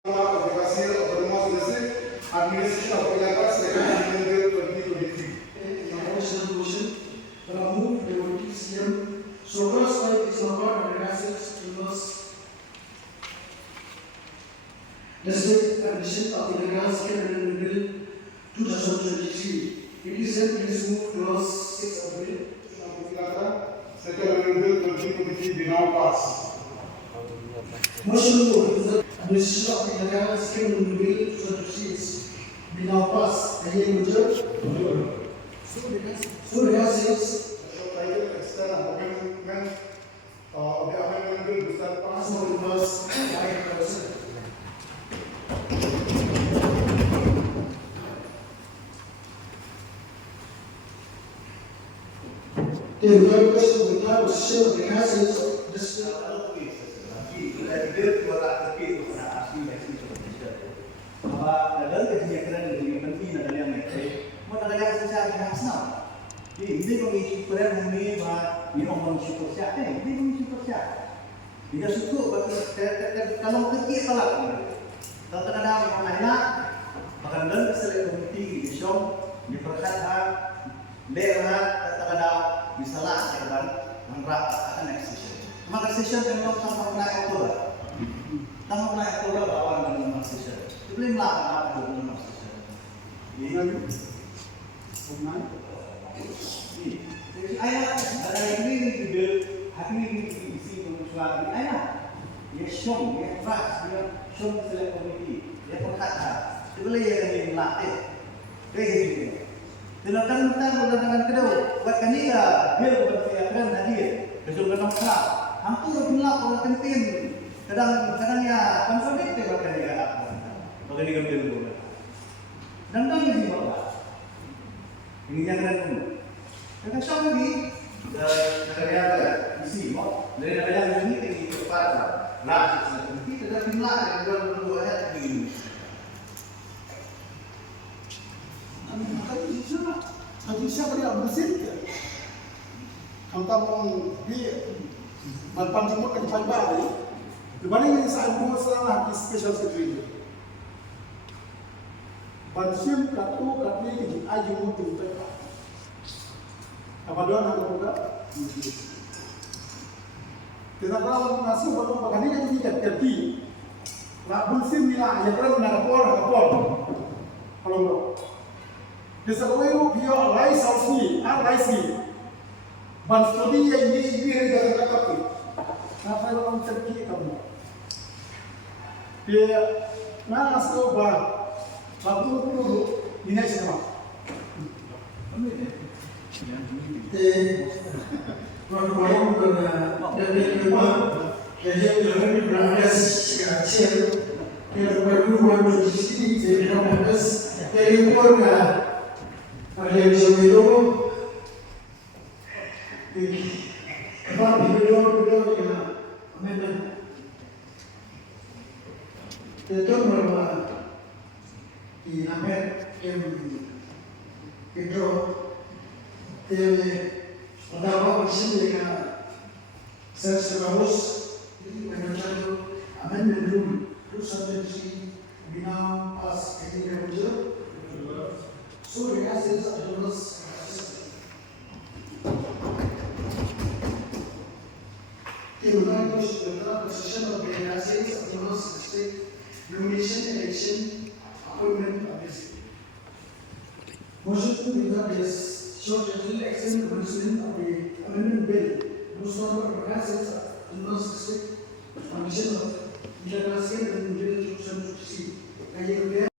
Operasi otonomous administration of Ilakas Second 2023. Resolution remove devotee CM Sokas by Islamabad organizes University District admission of the Legas Calendar Bill 2023. It is said please move clause 6 of bill. Second Bill 2023 be now passed. Motion to the administration of the Legas Calendar Bill 2023 be now passed. Any major? So Legas says Extend amendment of the amendment bill to start pass passed. on clause 5%. The evaluation of the time was shown the cases district. Hindi mengisu peran ini bah ini orang syukur siapa? Hindi mengisu siapa? Dia syukur kalau kecil salah. Kalau terkadang orang anak bahkan dan keselak komiti di show di perkataan daerah terkadang misalnya terkadang mengerak akan next session. Maka session memang sama naik Oktober. Sama naik Oktober awal dengan session. Sebelum lah apa dengan session. Ini jadi ayah ada ini juga hari ini isi pengusulan ayah dia show dia fast dia show select komiti dia perkata sebelum dia melatih dia dengan dengan kedua buat kaniga dia bersiapkan hadir besok dengan kelab hampir pula orang penting kadang ya konflik buat kaniga bagi dia dia dan ini bawa ini jangan dulu. Kita show lagi kerja isi, dari kerja ini tinggi cepat, lah. Kita dah pindah dari dua ayat ini. Tadi siapa dia bersih? Kamu di Malpan Timur kan Pai Bali. Dibanding ini saya buat salah di special secretary. Bansim katu katli di aji mutu tak. Apa doa nak buka? Kita kalau nasi baru makan ini jadi jadi. Bansim nila ya kalau nak kapor. Kalau enggak. Kita kalau dia alai sausi, alai si. Bansim dia ini hari dah kata. Nah saya orang cerki kamu. Dia mana nasi bah. Waktu dulu ini siapa? Program dari rumah jadi lebih berangkas kecil yang berdua di sini jadi berangkas dari keluarga ada yang itu apa video ya memang itu memang di Amer yang itu pertama bersih dengan sesuatu dengan cara amendment dulu terus sampai di bina pas ini kerja so dengan sesuatu terus kemudian terus position of the assets terus nomination election appointment of this motion to withdraw this short and extend the provision of the amendment bill most number of assets in those district condition of the Legas Calendar Bill 2023